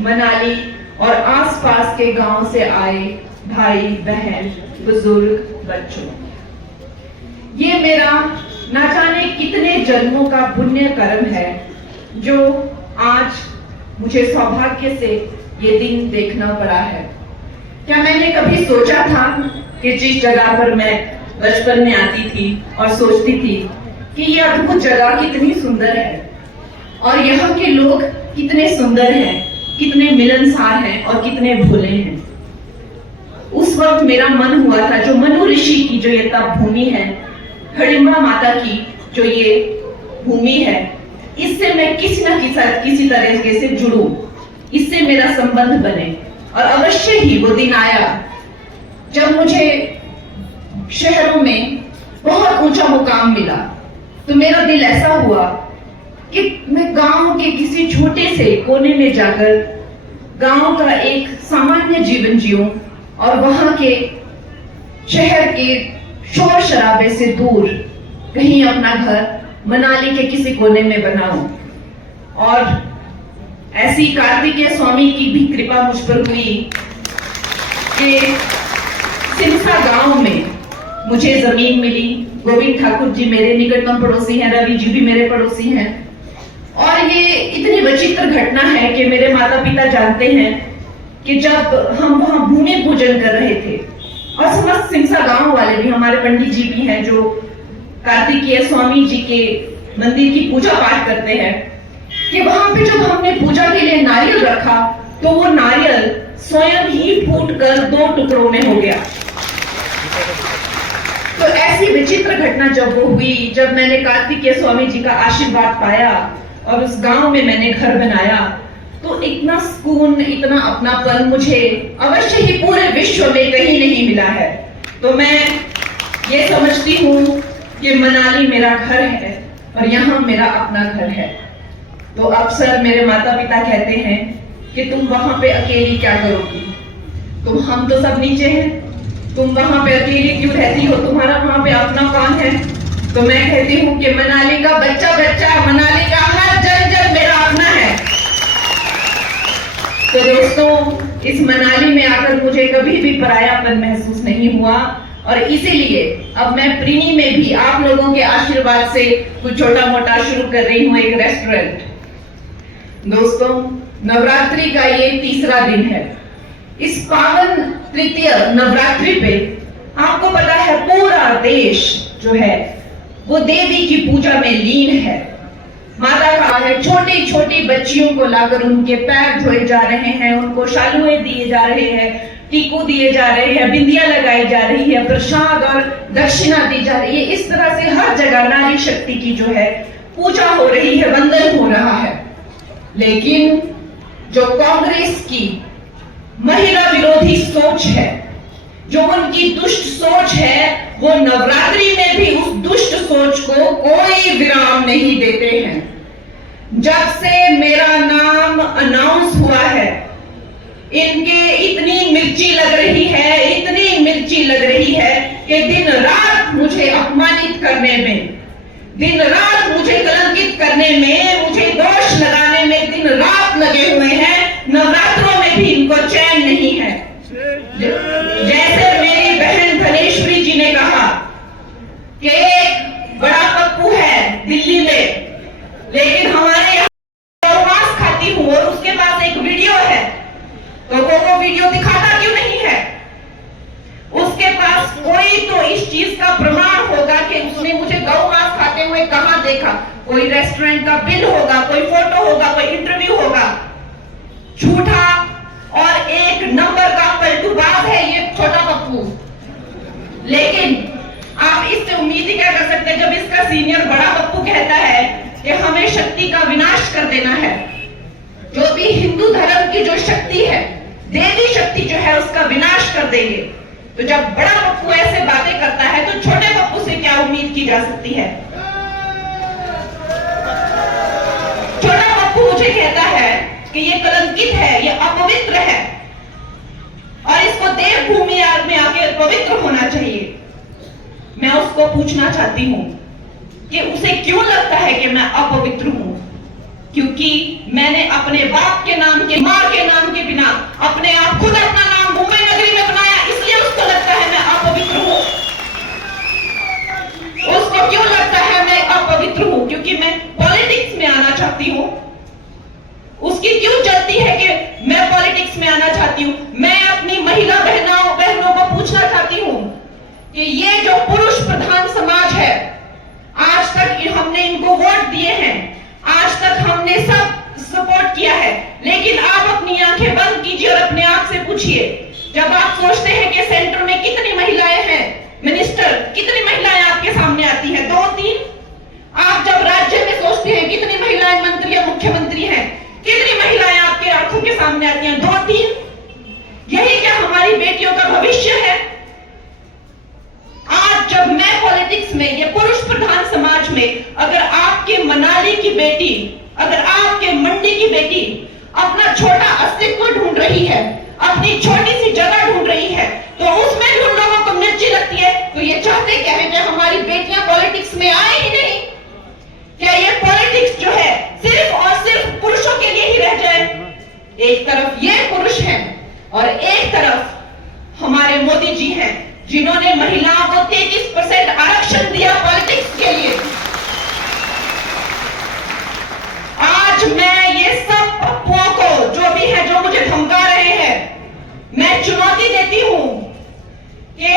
मनाली और आसपास के गांव से आए भाई बहन, बुजुर्ग, बच्चों, ये मेरा ना जाने कितने जन्मों का पुण्य कर्म है जो आज मुझे सौभाग्य से ये दिन देखना पड़ा है। क्या मैंने कभी सोचा था कि जिस जगह पर मैं बचपन में आती थी और सोचती थी कि ये अद्भुत जगह कितनी सुंदर है और यहाँ के लोग कितने सुंदर हैं, कितने मिलनसार हैं और कितने भोले हैं। उस वक्त मेरा मन हुआ था जो मनु ऋषि की जो ये तप भूमि है, हिडिंबा माता की जो ये भूमि है, इससे मैं किसी न किसी तरीके से जुड़ूं, इससे मेरा संबंध बने। और अवश्य ही वो दिन आया जब मुझे शहरों में बहुत ऊंचा मुकाम मिला, तो मेरा दिल ऐसा हुआ कि मैं गांव के किसी छोटे से कोने में जाकर गांव का एक सामान्य जीवन जीऊं और वहां के शहर के शोर शराबे से दूर कहीं अपना घर मनाली के किसी कोने में बनाऊं। और ऐसी कार्तिकेय स्वामी की भी कृपा मुझ पर हुई कि सिमसा गांव में मुझे जमीन मिली। गोविंद ठाकुर जी मेरे निकटतम पड़ोसी हैं, रवि जी भी मेरे पड़ोसी हैं। और ये इतनी विचित्र घटना है कि मेरे माता पिता जानते हैं कि जब हम वहां भूमि पूजन कर रहे थे और समस्त सिमसा गांव वाले भी, हमारे पंडित जी भी हैं जो कार्तिकेय स्वामी जी के मंदिर की पूजा पाठ करते हैं, कि वहां पे जब हमने पूजा के लिए नारियल रखा तो वो नारियल स्वयं ही फूटकर 2 टुकड़ों में हो गया। तो ऐसी विचित्र घटना जब वो हुई, जब मैंने कार्तिकेय स्वामी जी का आशीर्वाद पाया और उस गांव में मैंने घर बनाया, तो इतना सुकून, इतना अपनापन मुझे अवश्य ही पूरे विश्व में कहीं नहीं मिला है। तो मैं ये समझती हूँ कि मनाली मेरा घर है और यहाँ मेरा अपना घर है। तो अक्सर मेरे माता पिता कहते हैं कि तुम वहां पे अकेली क्या करोगी, हम तो सब नीचे हैं, तुम वहां पे अकेली क्यों रहती हो, तुम्हारा वहां पे अपना कौन है। तो मैं कहती हूँ कि मनाली का बच्चा बच्चा, मनाली का हर जन जन मेरा अपना है। तो दोस्तों, इस मनाली में आकर मुझे कभी भी परायापन महसूस नहीं हुआ और इसीलिए अब मैं प्रीनी में भी आप लोगों के आशीर्वाद से कुछ छोटा मोटा शुरू कर रही हूँ, एक रेस्टोरेंट। दोस्तों, नवरात्रि का ये 3रा दिन है। इस पावन तृतीय नवरात्रि पे आपको पता है पूरा देश जो है वो देवी की पूजा में लीन है। माता का है, छोटी छोटी बच्चियों को लाकर उनके पैर धोए जा रहे हैं, उनको शालुए दिए जा रहे हैं, टीकू दिए जा रहे हैं, बिंदिया लगाई जा रही है, प्रसाद और दक्षिणा दी जा रही है। इस तरह से हर जगह नारी शक्ति की जो है पूजा हो रही है, वंदन हो रहा है। लेकिन जो कांग्रेस की महिला विरोधी सोच है, जो उनकी दुष्ट सोच है, वो नवरात्रि में भी उस दुष्ट सोच को कोई विराम नहीं देते हैं। जब से मेरा नाम अनाउंस हुआ है, इनके इतनी मिर्ची लग रही है, इतनी मिर्ची लग रही है कि दिन रात मुझे अपमानित करने में, दिन रात मुझे कलंकित करने में, मुझे दोष लगाने में दिन रात लगे हुए हैं। नवरात्रों में भी इनको चैन नहीं है। जैसे मेरी बहन धनेश्वरी जी ने कहा कि एक बड़ा पप्पू है दिल्ली में, लेकिन हमारे यहाँ मांस खाती हूँ और उसके पास एक वीडियो है, तो वो वीडियो दिखाता क्यों नहीं है? उसके पास कोई तो इस चीज का प्रमाण होगा कि उसने मुझे गौ मांस खाते हुए कहां देखा। कोई रेस्टोरेंट का बिल होगा, कोई फोटो होगा, कोई इंटरव्यू होगा। झूठा और एक नंबर का पलटूबाज है ये छोटा पप्पू। लेकिन आप इससे उम्मीद ही क्या कर सकते हैं जब इसका सीनियर बड़ा पप्पू कहता है कि हमें शक्ति का विनाश कर देना है। जो भी हिंदू धर्म की जो शक्ति है, देवी शक्ति जो है, उसका विनाश कर देंगे। तो जब बड़ा पप्पू ऐसे बातें करता है तो छोटे पप्पू से क्या उम्मीद की जा सकती है? छोटा पप्पू मुझे कहता है कि ये कलंकित है, ये अपवित्र है और इसको देवभूमि में आके पवित्र होना चाहिए। मैं उसको पूछना चाहती हूँ कि उसे क्यों लगता है कि मैं अपवित्र हूं? क्योंकि मैंने अपने बाप के नाम के, मां के नाम उसकी क्यों जलती है कि मैं पॉलिटिक्स में आना चाहती हूं। मैं अपनी महिला बहनों को पूछना चाहती हूं कि ये जो पुरुष प्रधान समाज है, आज तक हमने इनको वोट दिए हैं, आज तक हमने सब सपोर्ट किया है, लेकिन आप अपनी आंखें बंद कीजिए और अपने आप से पूछिए, जब आप सोचते हैं कि सेंटर में कितनी महिलाएं हैं, मिनिस्टर कितनी महिलाएं आपके सामने आती हैं, 2-3। आप जब राज्य में सोचते हैं कितनी महिलाएं मंत्री या मुख्यमंत्री हैं, कितनी महिलाएं आपके आंखों के सामने आती हैं, 2-3। यही क्या हमारी बेटियों का भविष्य है? आज जब मैं पॉलिटिक्स में, ये पुरुष प्रधान समाज में, अगर आपके मनाली की बेटी, अगर आपके मंडी की बेटी अपना छोटा अस्तित्व ढूंढ रही है, अपनी छोटी सी जगह ढूंढ रही है, तो उसमें भी उन लोगों को मिर्ची लगती है। तो ये चाहते क्या है कि हमारी बेटियां पॉलिटिक्स में आए ही नहीं? क्या ये पॉलिटिक्स जो है सिर्फ और सिर्फ पुरुषों के लिए ही रह जाए? एक तरफ ये पुरुष हैं और एक तरफ हमारे मोदी जी हैं, जिन्होंने महिलाओं को 33% आरक्षण दिया पॉलिटिक्स के लिए। आज मैं ये सब पप्पुओं को, जो भी है, जो मुझे धमका रहे हैं, मैं चुनौती देती हूं कि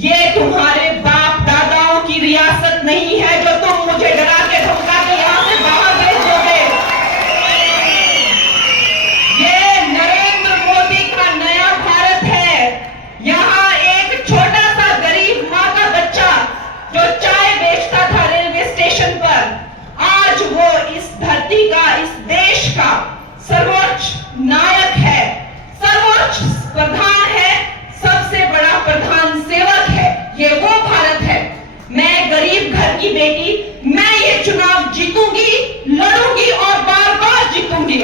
ये तुम्हारे बाप दादाओं की रियासत नहीं है जो तुम मुझे डरा के धमका के यहां से बाहर भेज दोगे। ये नरेंद्र मोदी का नया भारत है। यहां एक छोटा सा गरीब मां का बच्चा जो चाय बेचता था रेलवे स्टेशन पर, आज वो इस धरती का, इस देश का सर्वोच्च नायक है, सर्वोच्च प्रधान है, सबसे बड़ा प्रधान सेवक है। ये वो भारत है। मैं गरीब घर की बेटी, मैं ये चुनाव जीतूंगी, लड़ूंगी और बार बार जीतूंगी।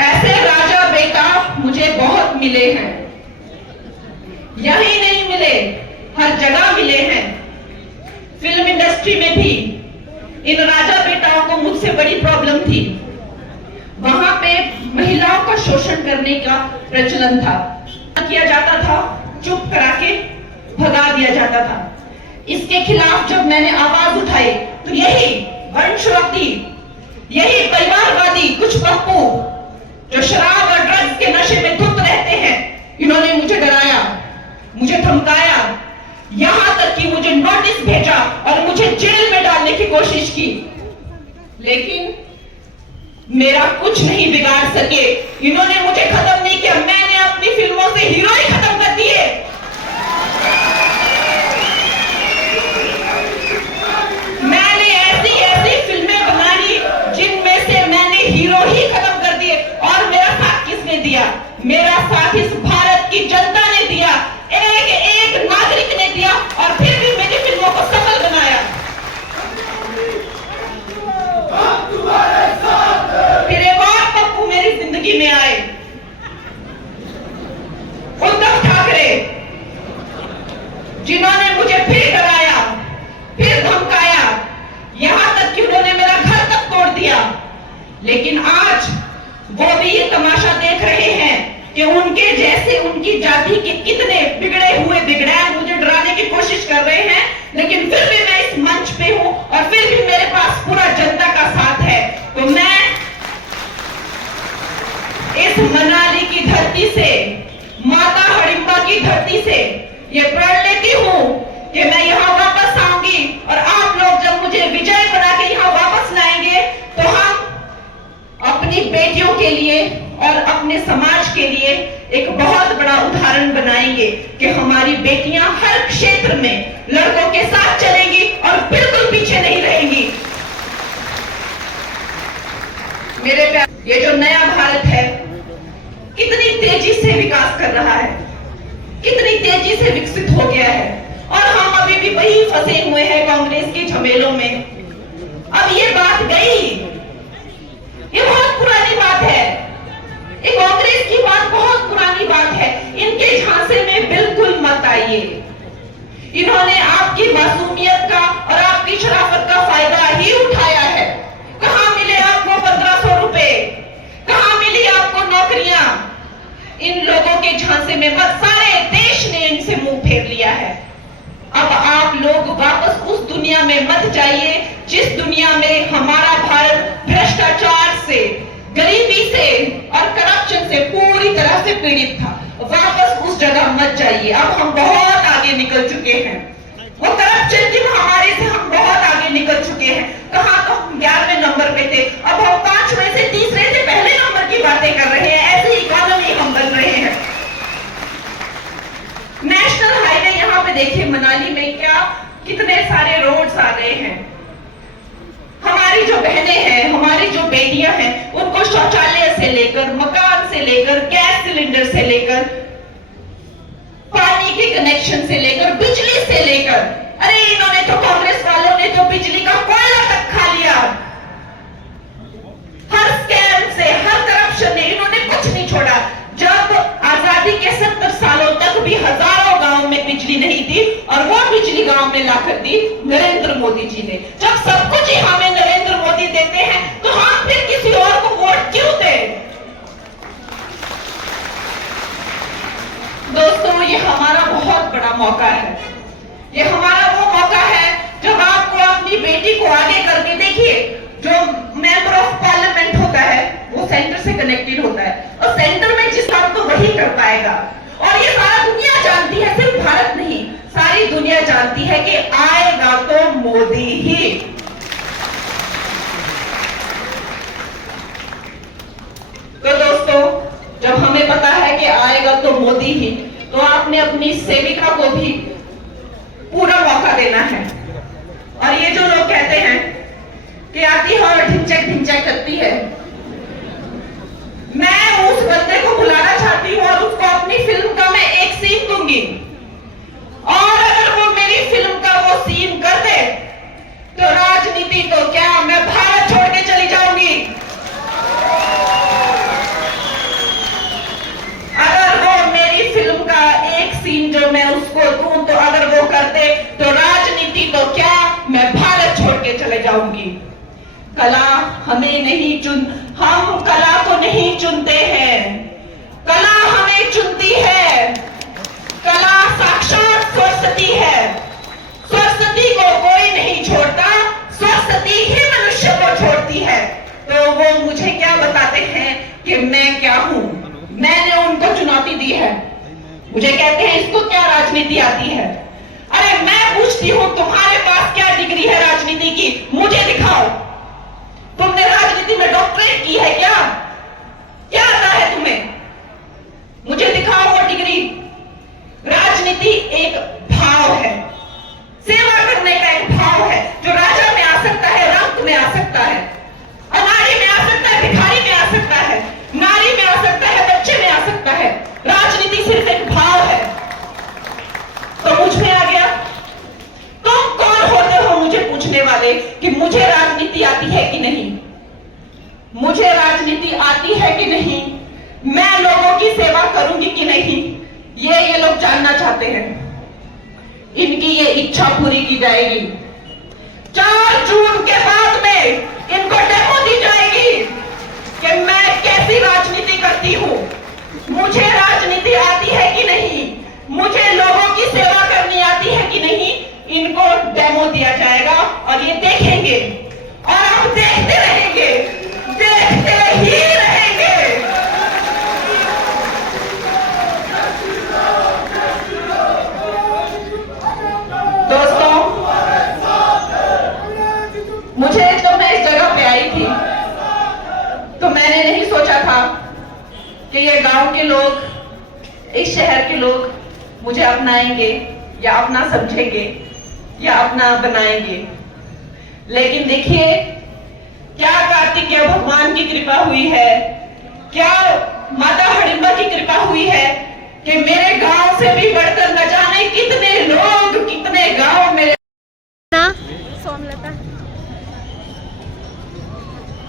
ऐसे राजा बेटा मुझे बहुत मिले हैं, यही नहीं मिले, हर जगह मिले हैं। फिल्म इंडस्ट्री में भी इन राजा बेटाओं को मुझसे बड़ी प्रॉब्लम थी। वहां पे महिलाओं का शोषण करने का प्रचलन था, किया जाता था, चुप करा के भगा दिया जाता था। इसके खिलाफ जब मैंने आवाज उठाई तो यही वंशवादी, यही परिवारवादी कुछ पप्पू जो शराब और ड्रग्स के नशे में धुत रहते हैं, इन्होंने मुझे डराया, मुझे धमकाया, यहां तक कि मुझे नोटिस भेजा और मुझे जेल में डालने की कोशिश की, लेकिन मेरा कुछ नहीं बिगाड़ सके। इन्होंने मुझे खत्म नहीं किया। मैंने अपनी फिल्मों से हीरो ही खत्म कर दिए। मैंने ऐसी ऐसी फिल्में बनाई जिनमें से मैंने हीरो ही खत्म कर दिए। और मेरा साथ किसने दिया? मेरा साथ इस भारत की जनता ने दिया, एक एक नागरिक ने दिया, और फिर भी मेरी फिल्मों को सफल बनाया। फिर एक और पप्पू मेरी जिंदगी में आए, उद्धव ठाकरे, जिन्होंने मुझे फिर डराया, फिर धमकाया, यहां तक कि उन्होंने मेरा घर तक तोड़ दिया। लेकिन आज वो भी ये तमाशा देख रहे हैं कि उनके जैसे, उनकी जाति के कितने बिगड़े हुए बिगड़ैल मुझे डराने की कोशिश कर रहे हैं, लेकिन फिर भी मैं इस मंच पे हूं और फिर भी मेरे पास पूरा जनता का साथ है। तो मैं इस मनाली की धरती से, माता हडिम्बा की धरती से ये प्रण लेती हूं कि मैं यहां वापस आऊंगी, और आप लोग जब मुझे विजय बना के यहां वापस लाएंगे तो हम अपनी बेटियों के लिए और अपने समाज के लिए एक बहुत बड़ा उदाहरण बनाएंगे कि हमारी बेटियां हर क्षेत्र में लड़कों के साथ चलेंगी और बिल्कुल पीछे नहीं रहेंगी। मेरे प्यार, ये जो नया भारत है कितनी तेजी से विकास कर रहा है, कितनी तेजी से विकसित हो गया है, और हम अभी भी वही फंसे हुए हैं कांग्रेस के झमेलों में। अब ये बात गई, ये बहुत पुरानी बात है, ये कांग्रेस की बात बहुत पुरानी बात है। इनके झांसे में बिल्कुल मत आइए। इन्होंने आपकी मासूमियत का और आपकी शराफत का फायदा ही उठाया है। कहां मिले आपको 1500 रुपए, कहां मिली आपको नौकरियां? इन लोगों के झांसे में मत, सारे देश ने इनसे मुंह फेर लिया है। अब आप लोग वापस उस दुनिया में मत जाइए जिस दुनिया में हमारा भारत भ्रष्टाचार से, गरीबी से और करप्शन से पूरी तरह से पीड़ित था। वापस उस जगह मत जाइए। अब हम बहुत आगे निकल चुके हैं। वो करप्शन की महामारी से हम बहुत आगे निकल चुके हैं। कहाँ तो हम 11वें नंबर पे थे, अब हम 5वें से तीसरे से पहले नंबर की बातें कर रहे हैं। ऐसी इकोनॉमी हम बन रहे हैं। नेशनल हाईवे यहाँ पे देखिए मनाली में क्या कितने सारे रोड्स आ गए हैं। हमारी जो बहनें हैं, हमारी जो बेटियां हैं, उनको शौचालय से लेकर, मकान से लेकर, गैस सिलेंडर से लेकर, पानी के कनेक्शन से लेकर, बिजली से लेकर, अरे इन्होंने तो, कांग्रेस वालों ने तो बिजली का कोयला तक खा लिया। हर स्कैम से, हर करप्शन ने इन्होंने कुछ नहीं छोड़ा। जब आजादी के 70 सालों तक भी हजारों गांव में बिजली नहीं थी और वो बिजली गांव में लाकर दी नरेंद्र मोदी जी ने। जब सब कुछ ही हमें नरेंद्र मोदी देते हैं तो हम फिर किसी और को वोट क्यों दें? दोस्तों, ये हमारा बहुत बड़ा मौका है। ये हमारा वो मौका है जब आपको अपनी बेटी को आगे करके देखिए। जो मेंबर ऑफ पार्लियामेंट होता है वो सेंटर से कनेक्टेड होता है और सेंटर में जिस काम तो वही कर पाएगा। और ये सारा दुनिया जानती है, सिर्फ भारत नहीं, सारी दुनिया जानती है कि आएगा तो मोदी ही। तो दोस्तों, जब हमें पता है कि आएगा तो मोदी ही, तो आपने अपनी सेविका को भी पूरा मौका देना है। और ये जो लोग कहते हैं कि आती है और ढिंचक ढिंचक करती है, मैं उस बंदे को बुलाना चाहती हूँ और उसको अपनी फिल्म का मैं एक सीन दूंगी। और अगर वो मेरी फिल्म का वो सीन कर दे तो राजनीति तो क्या, मैं भारत छोड़ के चली जाऊंगी। अगर वो मेरी फिल्म का एक सीन जो मैं उसको दूं तो अगर वो कर दे तो राजनीति तो क्या, मैं भारत छोड़ के चले जाऊंगी। कला हमें नहीं हम कला को नहीं चुनते हैं, कला हमें चुनती है। कला साक्षात सरस्वती है। सरस्वती को कोई नहीं छोड़ता, सरस्वती ही मनुष्य को छोड़ती है। तो वो मुझे क्या बताते हैं कि मैं क्या हूं? मैंने उनको चुनौती दी है। मुझे कहते हैं इसको क्या राजनीति आती है? अरे मैं पूछती हूं तुम्हारे पास क्या डिग्री है राजनीति की? मुझे दिखाओ। तुमने राजनीति में डॉक्टरेट की है क्या? क्या आता है तुम्हें? मुझे दिखाओ वो डिग्री। राजनीति एक भाव है, सेवा करने का एक भाव है जो राजा में आ सकता है, रक्त में आ सकता है, अनारी में आ सकता है, भिखारी में आ सकता है, नारी में आ सकता है, बच्चे में आ सकता है। राजनीति सिर्फ एक भाव है। तो मुझ में आ गया। तुम कौन होते हो मुझे पूछने वाले कि मुझे राजनीति आती है कि नहीं? मुझे राजनीति आती है कि नहीं? मैं लोगों की सेवा करूंगी कि नहीं? ये लोग जानना चाहते हैं। इनकी ये इच्छा पूरी की जाएगी। 4 जून के बाद में इनको डेमो दी जाएगी कि मैं कैसी राजनीति करती हूं। मुझे राजनीति आती है कि नहीं, मुझे लोगों की सेवा करनी आती है कि नहीं, इनको डेमो दिया जाएगा और ये देखेंगे और आप देखते रहेंगे, देखते ही रहेंगे। दोस्तों, मुझे जब मैं इस जगह पे आई थी तो मैंने नहीं सोचा था कि ये गांव के लोग, इस शहर के लोग मुझे अपनाएंगे या अपना समझेंगे या अपना बनाएंगे। लेकिन देखिए क्या कार्तिकेय भगवान की कृपा हुई है, क्या माता हडिम्बा की कृपा हुई है कि मेरे गांव से भी बढ़कर न जाने कितने लोग, कितने गांव मेरे। सोमलता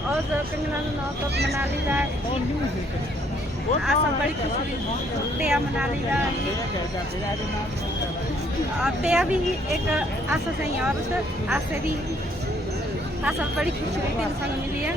और मनाली का आशा बड़ी खुश हुई। तेया मनाली का और तेया भी एक आशा से ही, और उस आशा भी आशा बड़ी खुश हुई कि इंसान मिली है।